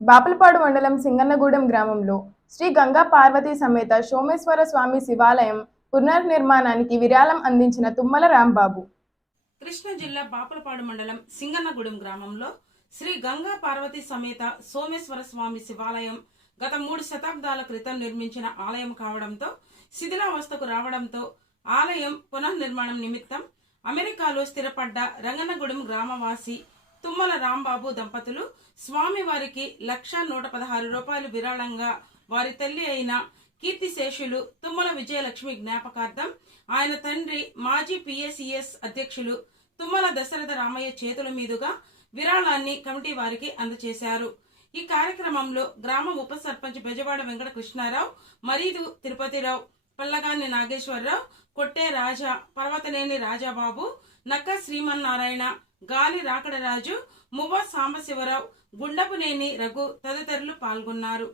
బాపులపాడు మండలం సింగన్నగూడెం గ్రామంలో శ్రీ గంగా పార్వతీ సమేత సోమేశ్వర స్వామి శివాలయం పునర్నిర్మాణానికి విరాళం అందించిన తుమ్మల రాంబాబు. కృష్ణా జిల్లా బాపులపాడు మండలం సింగన్నగూడెం గ్రామంలో శ్రీ గంగా పార్వతీ సమేత సోమేశ్వర స్వామి శివాలయం గత మూడు శతాబ్దాల క్రితం నిర్మించిన ఆలయం కావడంతో శిథిలావస్థకు రావడంతో ఆలయం పునర్నిర్మాణం నిమిత్తం అమెరికాలో స్థిరపడ్డ రంగనగూడెం గ్రామవాసి తుమ్మల రాంబాబు దంపతులు స్వామివారికి లక్ష నూట పదహారు రూపాయలు విరాళంగా వారి తల్లి అయిన కీర్తిశేషులు తుమ్మల విజయలక్ష్మి జ్ఞాపకార్థం ఆయన తండ్రి మాజీ పిఎస్ఈఎస్ అధ్యక్షులు తుమ్మల దశరథ రామయ్య చేతుల మీదుగా విరాళాన్ని కమిటీ వారికి అందజేశారు. ఈ కార్యక్రమంలో గ్రామ ఉప సర్పంచ్ బెజవాడ వెంకట కృష్ణారావు మరీదు తిరుపతిరావు పల్లగాని నాగేశ్వరరావు కొట్టే రాజా పర్వతనేని రాజాబాబు నక్క శ్రీమన్నారాయణ గాలి రాకడరాజు మువ్వ సాంబశివరావు గుండపునేని రఘు తదితరులు పాల్గొన్నారు.